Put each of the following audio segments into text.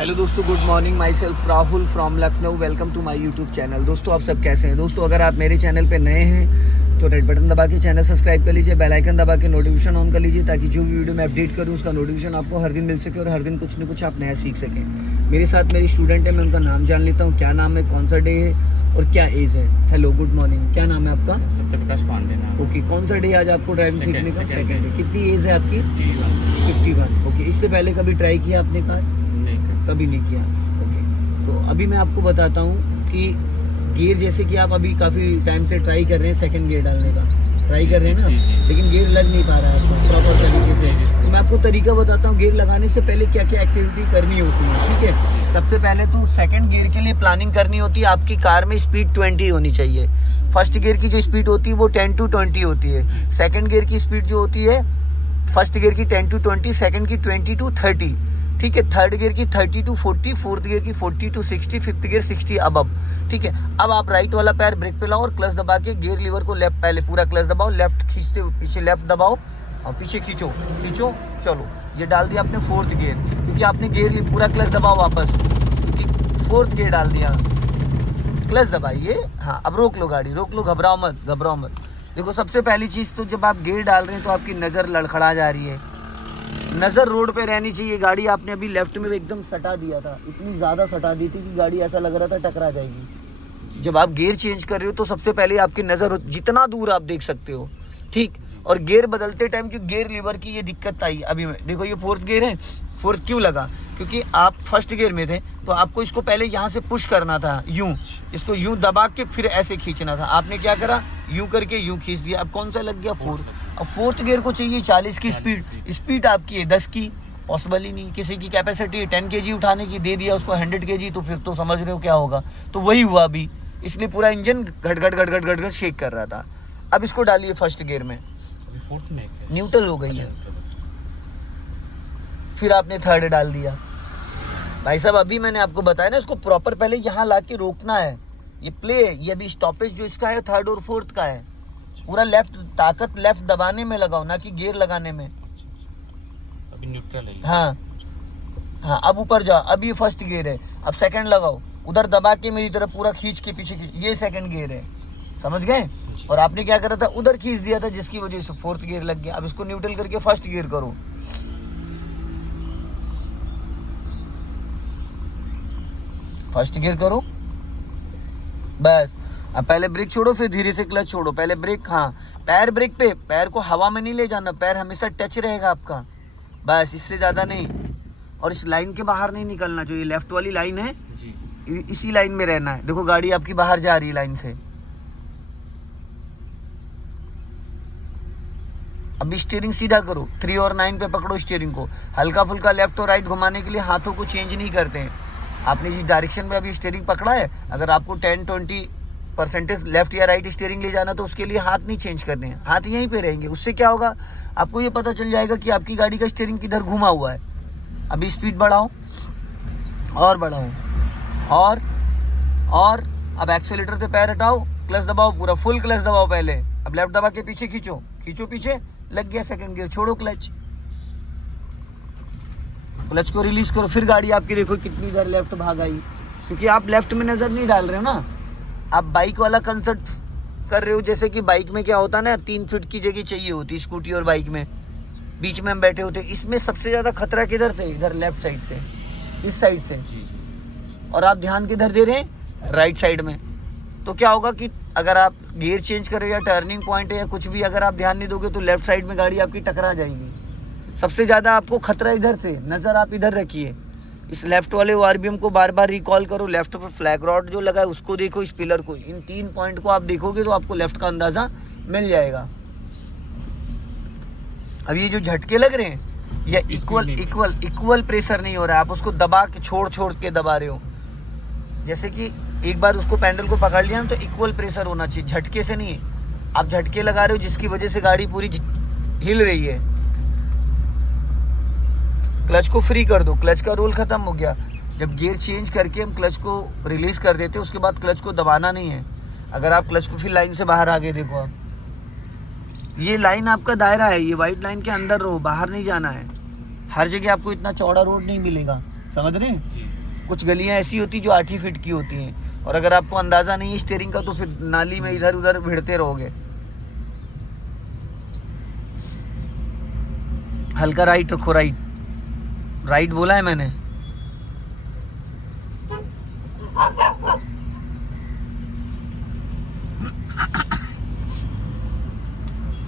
Hello दोस्तों, good morning. Myself Rahul from Lucknow. Welcome to my YouTube channel. दोस्तों आप सब कैसे हैं? दोस्तों अगर आप मेरे चैनल पे नए हैं तो रेड बटन दबा के चैनल सब्सक्राइब कर लीजिए, बेल आइकन दबा के नोटिफिकेशन ऑन कर लीजिए ताकि जो भी वीडियो मैं अपडेट करूँ उसका नोटिफिकेशन आपको हर दिन मिल सके और हर दिन कुछ न कुछ आप नया सीख सकें। मेरे साथ मेरी स्टूडेंट है, मैं उनका नाम जान लेता हूँ। क्या नाम है, कौन सा डे है और क्या एज है? Hello, good morning. क्या नाम है आपका? सत्यप्रकाश पांडे नाम। ओके, कौन सा डे आज आपको ड्राइविंग सीखने का? Second day. कितनी एज है आपकी? 51। ओके, इससे पहले कभी ट्राई किया आपने कार? कभी नहीं किया। ओके, तो अभी मैं आपको बताता हूँ कि गियर, जैसे कि आप अभी काफ़ी टाइम से ट्राई कर रहे हैं सेकंड गियर डालने का, ट्राई कर रहे हैं ना, लेकिन गियर लग नहीं पा रहा है आपको प्रॉपर तरीके से। तो मैं आपको तरीका बताता हूँ गियर लगाने से पहले क्या क्या एक्टिविटी करनी होती है। ठीक है, सबसे पहले तो सेकंड गियर के लिए प्लानिंग करनी होती है। आपकी कार में स्पीड 20 होनी चाहिए। फर्स्ट गियर की जो स्पीड होती है वो 10 to 20 होती है। सेकंड गियर की स्पीड जो होती है, फर्स्ट गियर की 10 to 20, सेकंड की 20 to 30। ठीक है, थर्ड गियर की 30 to 40, फोर्थ गियर की 40 to 60, फिफ्थ गियर 60 अबव। ठीक है, अब आप राइट वाला पैर ब्रेक पे लाओ और क्लच दबा के गियर लीवर को लेफ्ट, पहले पूरा क्लच दबाओ, लेफ्ट खींचते पीछे, लेफ्ट दबाओ और पीछे खींचो खींचो। चलो, ये डाल दिया आपने फोर्थ गियर, क्योंकि आपने गियर पूरा क्लच दबाओ वापस, क्योंकि फोर्थ गियर डाल दिया, क्लच दबाइए। हाँ, अब रोक लो गाड़ी, रोक लो, घबराओ मत, घबराओ मत। देखो, सबसे पहली चीज़ तो जब आप गियर डाल रहे हैं तो आपकी नज़र लड़खड़ा जा रही है। नज़र रोड पे रहनी चाहिए। गाड़ी आपने अभी लेफ्ट में एकदम सटा दिया था, इतनी ज़्यादा सटा दी थी कि गाड़ी ऐसा लग रहा था टकरा जाएगी। जब आप गियर चेंज कर रहे हो तो सबसे पहले आपकी नज़र जितना दूर आप देख सकते हो। ठीक, और गियर बदलते टाइम जो गियर लीवर की ये दिक्कत आई अभी में, देखो ये फोर्थ गियर है। फोर्थ क्यों लगा? क्योंकि आप फर्स्ट गियर में थे तो आपको इसको पहले यहाँ से पुश करना था, यूँ, इसको यूँ दबा के फिर ऐसे खींचना था। आपने क्या करा, यूँ करके यूँ खींच दिया। अब कौन सा लग गया? फोर्थ। अब फोर्थ गियर को चाहिए 40 की स्पीड, स्पीड आपकी है 10 की, पॉसिबल ही नहीं। किसी की कैपेसिटी है 10 kg उठाने की, दे दिया उसको 100 kg, तो फिर तो समझ रहे हो क्या होगा। तो वही हुआ अभी, इसलिए पूरा इंजन घट घट घट घट घट घट शेक कर रहा था। अब इसको डालिए फर्स्ट गियर में, फोर्थ में न्यूट्रल हो गई है। फिर आपने थर्ड डाल दिया। भाई साहब, अभी मैंने आपको बताया ना, इसको प्रॉपर पहले यहाँ ला के रोकना है। ये प्ले है, ये अभी स्टॉपेज जो इसका है थर्ड और फोर्थ का है। पूरा लेफ्ट, ताकत लेफ्ट दबाने में लगाओ, ना कि गियर लगाने में। अभी न्यूट्रल है। हाँ हाँ, अब ऊपर जाओ, अब ये फर्स्ट गियर है। अब सेकंड लगाओ, उधर दबा के मेरी तरफ पूरा खींच के पीछे खींच, ये सेकंड गियर है। समझ गए? और आपने क्या करा था, उधर खींच दिया था, जिसकी वजह से फोर्थ गियर लग गया। अब इसको न्यूट्रल करके फर्स्ट गियर करो। फर्स्ट गियर करो, बस। अब पहले ब्रेक छोड़ो, फिर धीरे से क्लच छोड़ो। पहले ब्रेक, हाँ, पैर ब्रेक पे, पैर को हवा में नहीं ले जाना, पैर हमेशा टच रहेगा आपका, बस, इससे ज़्यादा नहीं। और इस लाइन के बाहर नहीं निकलना, जो ये लेफ्ट वाली लाइन है जी, इसी लाइन में रहना है। देखो गाड़ी आपकी बाहर जा रही है लाइन से। अब स्टीयरिंग सीधा करो, 3 और 9 पे पकड़ो स्टीयरिंग को। हल्का फुल्का लेफ्ट और राइट घुमाने के लिए हाथों को चेंज नहीं करते हैं। आपने जिस डायरेक्शन में अभी स्टीयरिंग पकड़ा है, अगर आपको 10-20% लेफ्ट या राइट स्टीयरिंग ले जाना तो उसके लिए हाथ नहीं चेंज करने हैं, हाथ यहीं पे रहेंगे। उससे क्या होगा, आपको ये पता चल जाएगा कि आपकी गाड़ी का स्टीयरिंग किधर घुमा हुआ है। अभी स्पीड बढ़ाओ और बढ़ाओ, और अब एक्सेलेटर से पैर हटाओ, क्लच दबाओ, पूरा फुल क्लच दबाओ पहले। अब लेफ्ट दबा के पीछे खींचो, खींचो पीछे, लग गया सेकंड गियर, छोड़ो क्लच, क्लच को रिलीज करो। फिर गाड़ी आपकी देखो कितनी इधर लेफ्ट भाग आई, क्योंकि आप लेफ्ट में नज़र नहीं डाल रहे हो ना। आप बाइक वाला कंसेप्ट कर रहे हो, जैसे कि बाइक में क्या होता है ना, 3 फीट की जगह चाहिए होती है स्कूटी और बाइक में, बीच में हम बैठे होते। इसमें सबसे ज़्यादा खतरा किधर थे? इधर लेफ्ट साइड से, इस साइड से। और आप ध्यान किधर दे रहे हैं? राइट साइड में। तो क्या होगा कि अगर आप गियर चेंज करें या टर्निंग पॉइंट है या कुछ भी, अगर आप ध्यान नहीं दोगे तो लेफ्ट साइड में गाड़ी आपकी टकरा जाएगी। सबसे ज़्यादा आपको खतरा इधर से, नज़र आप इधर रखिए। इस लेफ्ट वाले आरबीएम को बार बार रिकॉल करो। लेफ्ट पर फ्लैग रॉड जो लगा है उसको देखो, इस पिलर को, इन 3 पॉइंट को आप देखोगे तो आपको लेफ्ट का अंदाज़ा मिल जाएगा। अब ये जो झटके लग रहे हैं, ये इक्वल प्रेशर नहीं हो रहा है, आप उसको दबा के छोड़ के दबा रहे हो। जैसे कि एक बार उसको पैडल को पकड़ लिया ना, तो इक्वल प्रेशर होना चाहिए, झटके से नहीं। आप झटके लगा रहे हो जिसकी वजह से गाड़ी पूरी हिल रही है। क्लच को फ्री कर दो, क्लच का रोल ख़त्म हो गया। जब गियर चेंज करके हम क्लच को रिलीज कर देते हैं, उसके बाद क्लच को दबाना नहीं है। अगर आप क्लच को फिर लाइन से बाहर आ गए, देखो आप, ये लाइन आपका दायरा है, ये वाइट लाइन के अंदर रहो, बाहर नहीं जाना है। हर जगह आपको इतना चौड़ा रोड नहीं मिलेगा, समझ रहे हैं? कुछ गलियां ऐसी होती जो 8 ही फीट की होती हैं, और अगर आपको अंदाज़ा नहीं है स्टीयरिंग का तो फिर नाली में इधर उधर भिड़ते रहोगे। हल्का राइट रखो, राइट बोला है मैंने।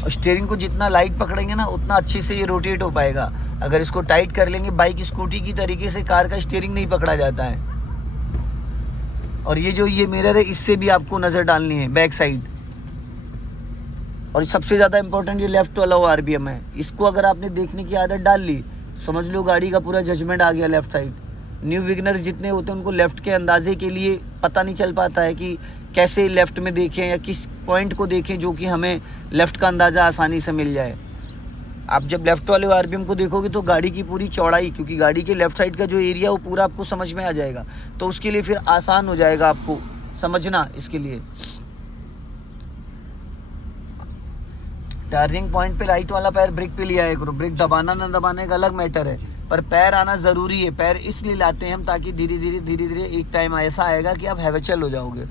और स्टीयरिंग को जितना लाइट पकड़ेंगे ना उतना अच्छे से ये रोटेट हो पाएगा। अगर इसको टाइट कर लेंगे, बाइक स्कूटी की तरीके से कार का स्टीयरिंग नहीं पकड़ा जाता है। और ये जो ये मिरर है इससे भी आपको नज़र डालनी है बैक साइड। और सबसे ज़्यादा इंपॉर्टेंट ये लेफ्ट वाला आरबीएम है, इसको अगर आपने देखने की आदत डाल ली समझ लो गाड़ी का पूरा जजमेंट आ गया लेफ्ट साइड। न्यू विगनर जितने होते हैं उनको लेफ़्ट के अंदाजे के लिए पता नहीं चल पाता है कि कैसे लेफ़्ट में देखें या किस पॉइंट को देखें जो कि हमें लेफ़्ट का अंदाज़ा आसानी से मिल जाए। आप जब लेफ़्ट वाले आरबीएम को देखोगे तो गाड़ी की पूरी चौड़ाई, क्योंकि गाड़ी के लेफ़्ट साइड का जो एरिया वो पूरा आपको समझ में आ जाएगा, तो उसके लिए फिर आसान हो जाएगा आपको समझना। इसके लिए टर्निंग पॉइंट पे राइट वाला पैर ब्रेक पे लिया है करो। ब्रेक दबाना ना दबाना एक अलग मैटर है, पर पैर आना ज़रूरी है। पैर इसलिए लाते हैं हम ताकि धीरे धीरे एक टाइम ऐसा आएगा कि आप हैवेचल हो जाओगे,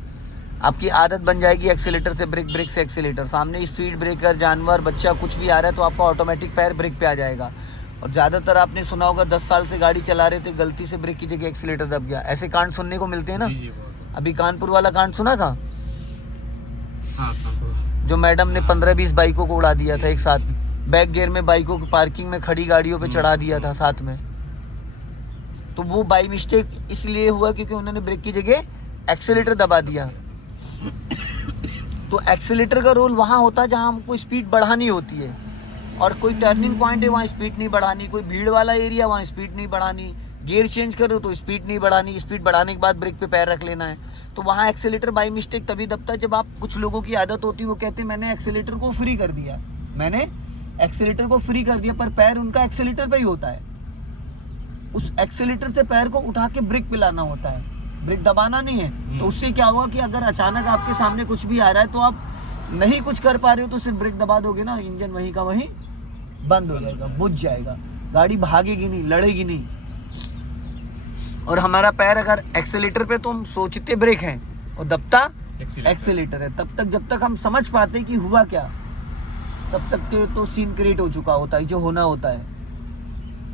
आपकी आदत बन जाएगी एक्सीलेटर से ब्रेक, ब्रेक से एक्सीलेटर। सामने स्पीड ब्रेकर, जानवर, बच्चा कुछ भी आ रहा है तो आपका ऑटोमेटिक पैर ब्रेक पे आ जाएगा। और ज़्यादातर आपने सुना होगा 10 साल से गाड़ी चला रहे थे, गलती से ब्रेक की जगह एक्सीलेटर दब गया, ऐसे कांड सुनने को मिलते हैं ना। अभी कानपुर वाला कांड सुना था, जो मैडम ने 15-20 बाइकों को उड़ा दिया था एक साथ, बैक गियर में बाइकों को पार्किंग में खड़ी गाड़ियों पे चढ़ा दिया था साथ में। तो वो बाई मिस्टेक इसलिए हुआ क्योंकि उन्होंने ब्रेक की जगह एक्सीलेटर दबा दिया। तो एक्सीलेटर का रोल वहाँ होता है जहाँ हमको स्पीड बढ़ानी होती है, और कोई टर्निंग पॉइंट है वहाँ स्पीड नहीं बढ़ानी, कोई भीड़ वाला एरिया वहाँ स्पीड नहीं बढ़ानी, गियर चेंज करो तो स्पीड नहीं बढ़ानी, स्पीड बढ़ाने के बाद ब्रेक पे पैर रख लेना है। तो वहाँ एक्सीलेटर बाई मिस्टेक तभी दबता है जब आप, कुछ लोगों की आदत होती है वो कहते हैं मैंने एक्सीलेटर को फ्री कर दिया, मैंने एक्सीलेटर को फ्री कर दिया, पर पैर उनका एक्सीलेटर पे ही होता है। उस एक्सीलेटर से पैर को उठा के ब्रेक पे लाना होता है, ब्रेक दबाना नहीं है। तो उससे क्या हुआ कि अगर अचानक आपके सामने कुछ भी आ रहा है तो आप नहीं कुछ कर पा रहे हो तो सिर्फ ब्रेक दबा दोगे ना, इंजन वहीं का वहीं बंद हो जाएगा, बुझ जाएगा, गाड़ी भागेगी नहीं, लड़ेगी नहीं। और हमारा पैर अगर एक्सीलेटर पे तो हम सोचते ब्रेक है और दबता एक्सीलेटर है। तब तक जब तक हम समझ पाते कि हुआ क्या, तब तक के तो सीन क्रिएट हो चुका होता है जो होना होता है।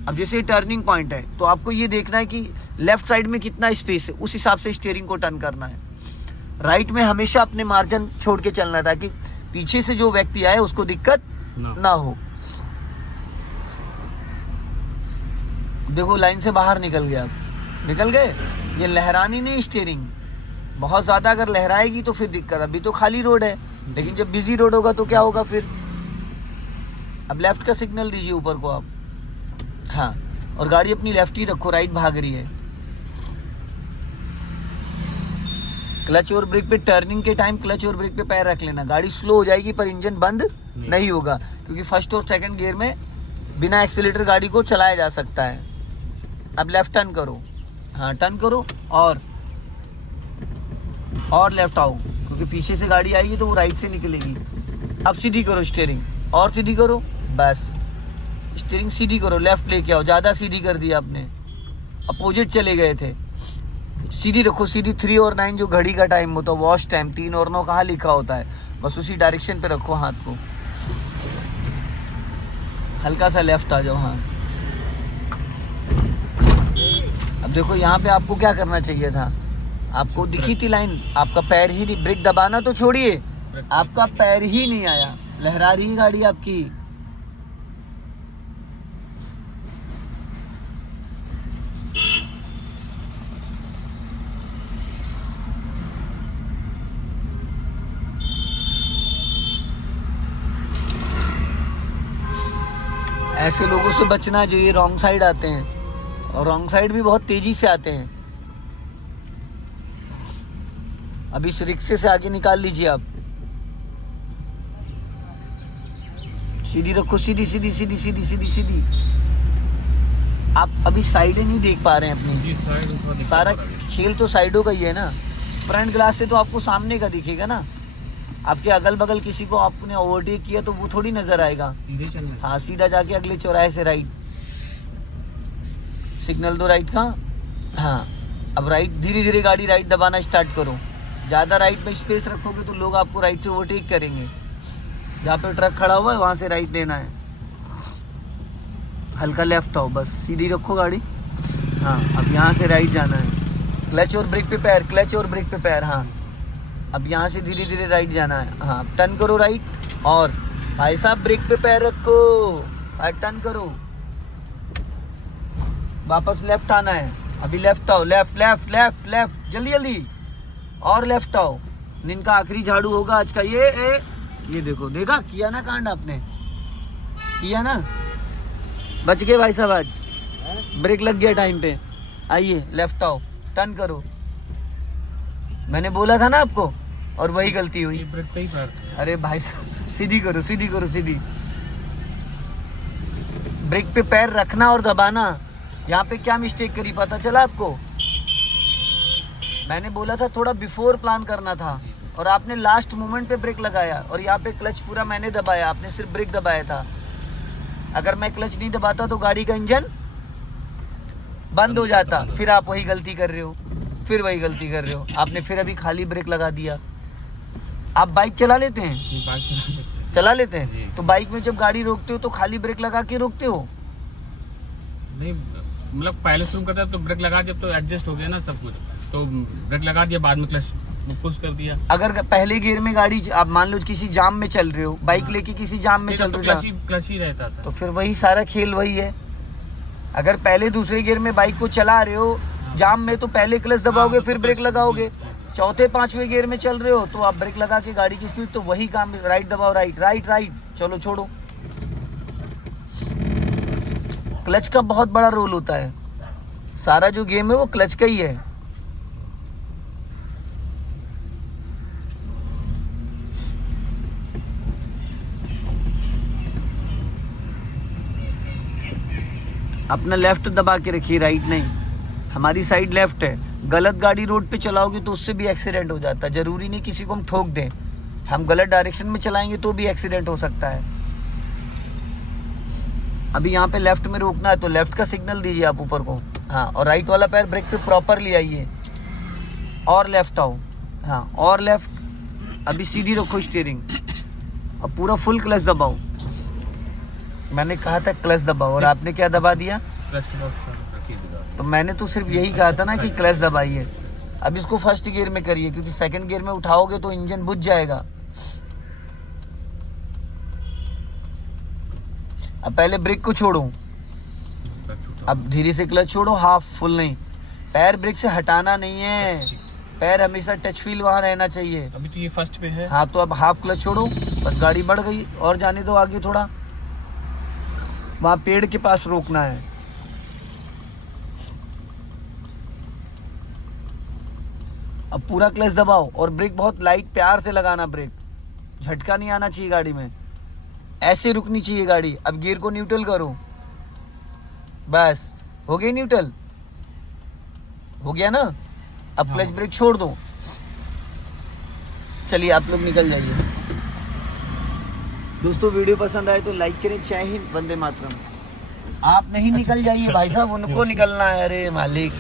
अब जैसे टर्निंग पॉइंट है तो आपको ये देखना है कि लेफ्ट साइड में कितना स्पेस है, उस हिसाब से स्टीयरिंग को टर्न करना है। राइट में हमेशा अपने मार्जिन छोड़ के चलना था कि पीछे से जो व्यक्ति आए उसको दिक्कत ना हो। देखो लाइन से बाहर निकल गया, निकल गए। ये लहरानी नहीं स्टीयरिंग, बहुत ज़्यादा अगर लहराएगी तो फिर दिक्कत। अभी तो खाली रोड है, लेकिन जब बिजी रोड होगा तो क्या होगा फिर। अब लेफ्ट का सिग्नल दीजिए ऊपर को आप, हाँ, और गाड़ी अपनी लेफ्ट ही रखो, राइट भाग रही है। क्लच और ब्रेक पे, टर्निंग के टाइम क्लच और ब्रेक पे पैर रख लेना। गाड़ी स्लो हो जाएगी पर इंजन बंद नहीं होगा, क्योंकि फर्स्ट और सेकंड गियर में बिना एक्सीलेटर गाड़ी को चलाया जा सकता है। अब लेफ्ट टर्न करो, हाँ टर्न करो और लेफ्ट आओ, क्योंकि पीछे से गाड़ी आएगी तो वो राइट से निकलेगी। अब सीधी करो स्टीयरिंग और सीधी करो, बस स्टीयरिंग सीधी करो, लेफ्ट लेके आओ, ज़्यादा सीधी कर दिया आपने, अपोजिट चले गए थे। सीधी रखो, सीधी 3 और 9 जो घड़ी का टाइम होता है, वॉश टाइम 3 और 9 कहाँ लिखा होता है, बस उसी डायरेक्शन पे रखो हाथ को। हल्का सा लेफ्ट आ जाओ, हाँ। अब देखो यहाँ पे आपको क्या करना चाहिए था, आपको दिखी थी लाइन, आपका पैर ही नहीं, ब्रेक दबाना तो छोड़िए, आपका पैर ही नहीं आया, लहरा रही गाड़ी आपकी। ऐसे लोगों से बचना जो ये रॉन्ग साइड आते हैं, और रॉन्ग साइड भी बहुत तेजी से आते हैं। अभी इस रिक्शे से आगे निकाल लीजिए आप, सीधी रखो, सीधी सीधी सीधी सीधी सीधी सीधी। आप अभी साइडें नहीं देख पा रहे हैं अपनी, सारा खेल तो साइडों का ही है ना। फ्रंट ग्लास से तो आपको सामने का दिखेगा ना, आपके अगल बगल किसी को आपने ओवरटेक किया तो वो थोड़ी नजर आएगा। सीधे चलना है। हाँ, सीधा जाके अगले चौराहे से राइट, सिग्नल दो राइट का, हाँ अब राइट, धीरे धीरे गाड़ी राइट दबाना स्टार्ट करो। ज़्यादा राइट में स्पेस रखोगे तो लोग आपको राइट से ओवरटेक करेंगे। जहाँ पे ट्रक खड़ा हुआ है वहाँ से राइट लेना है। हल्का लेफ्ट आओ, बस सीधी रखो गाड़ी। हाँ, अब यहाँ से राइट जाना है। क्लच और ब्रेक पे पैर, क्लच और ब्रेक पे पैर। हाँ, अब यहाँ से धीरे धीरे राइट जाना है। हाँ, टर्न करो राइट। और भाई साहब ब्रेक पे पैर रखो और टर्न करो। वापस लेफ्ट आना है। अभी लेफ्ट आओ, लेफ्ट लेफ्ट लेफ्ट लेफ्ट, जल्दी जल्दी। और लेफ्ट आओ। दिन का आखिरी झाड़ू होगा आज का। ये देखो, देखा किया ना कांड आपने, किया ना, बच गए भाई साहब आज। ब्रेक लग गया टाइम पे। आइए लेफ्ट आओ, टर्न करो। मैंने बोला था ना आपको, और वही गलती हुई। ब्रेक पे ही पैर। अरे भाई साहब सीधी करो, सीधी करो, सीधी। ब्रेक पे पैर रखना और दबाना। यहाँ पे क्या मिस्टेक करी पता चला आपको? मैंने बोला था थोड़ा बिफोर प्लान करना था, और आपने लास्ट मोमेंट पे ब्रेक लगाया, और यहाँ पे क्लच पूरा मैंने दबाया, आपने सिर्फ ब्रेक दबाया था। अगर मैं क्लच नहीं दबाता तो गाड़ी का इंजन बंद हो जाता। फिर आप वही गलती कर रहे हो, फिर वही गलती कर रहे हो। आपने फिर अभी खाली ब्रेक लगा दिया। आप बाइक चला लेते हैं? चला लेते हैं। तो बाइक में जब गाड़ी रोकते हो तो खाली ब्रेक लगा के रोकते हो? नहीं, मतलब पहले शुरू करता तो ब्रेक लगा, जब तो एडजस्ट हो गया ना सब कुछ, तो ब्रेक लगा दिया, बाद में क्लच पुश कर दिया। अगर पहले गियर में गाड़ी, आप मान लो किसी जाम में चल रहे हो, बाइक लेके किसी जाम में चल रहे हो, क्लच ही रहता था। तो फिर वही सारा खेल वही है। अगर पहले दूसरे गियर में बाइक को चला रहे हो जाम में, तो पहले क्लच दबाओगे, फिर ब्रेक लगाओगे। चौथे पांचवें गियर में चल रहे हो तो आप ब्रेक लगा के गाड़ी की स्पीड, तो वही काम, राइट दबाओ, राइट राइट राइट, चलो छोड़ो। क्लच का बहुत बड़ा रोल होता है। सारा जो गेम है वो क्लच का ही है। अपना लेफ्ट दबा के रखिए, राइट नहीं। हमारी साइड लेफ्ट है। गलत गाड़ी रोड पे चलाओगे तो उससे भी एक्सीडेंट हो जाता है। ज़रूरी नहीं किसी को हम ठोक दें, हम गलत डायरेक्शन में चलाएंगे तो भी एक्सीडेंट हो सकता है। अभी यहाँ पे लेफ्ट में रोकना है तो लेफ्ट का सिग्नल दीजिए आप ऊपर को। हाँ, और राइट वाला पैर ब्रेक पे प्रॉपरली आइए, और लेफ्ट आओ। हाँ, और लेफ्ट। अभी सीधी रखो स्टीयरिंग, अब पूरा फुल क्लच दबाओ। मैंने कहा था क्लच दबाओ, और आपने क्या दबा दिया? तो मैंने तो सिर्फ यही कहा था ना कि क्लच दबाइए। अब इसको फर्स्ट गियर में करिए, क्योंकि सेकंड गियर में उठाओगे तो इंजन बुझ जाएगा। अब पहले ब्रेक को छोड़ो, अब धीरे से क्लच छोड़ो, हाफ फुल नहीं। पैर ब्रेक से हटाना नहीं है, पैर हमेशा टच फील वहाँ रहना चाहिए। अभी तो ये फर्स्ट पे है। हाँ, तो अब हाफ क्लच छोड़ो, बस गाड़ी बढ़ गई। और जाने दो आगे थोड़ा, वहाँ पेड़ के पास रोकना है। अब पूरा क्लच दबाओ, और ब्रेक बहुत लाइट प्यार से लगाना। ब्रेक झटका नहीं आना चाहिए गाड़ी में, ऐसे रुकनी चाहिए गाड़ी। अब गियर को न्यूट्रल करो, बस हो गई न्यूट्रल, हो गया ना। अब क्लच ब्रेक छोड़ दो। चलिए आप लोग निकल जाइए। दोस्तों वीडियो पसंद आए तो लाइक करें। जय हिंद, वंदे मातरम। आप नहीं निकल जाइए भाई साहब, उनको निकलना है। अरे मालिक।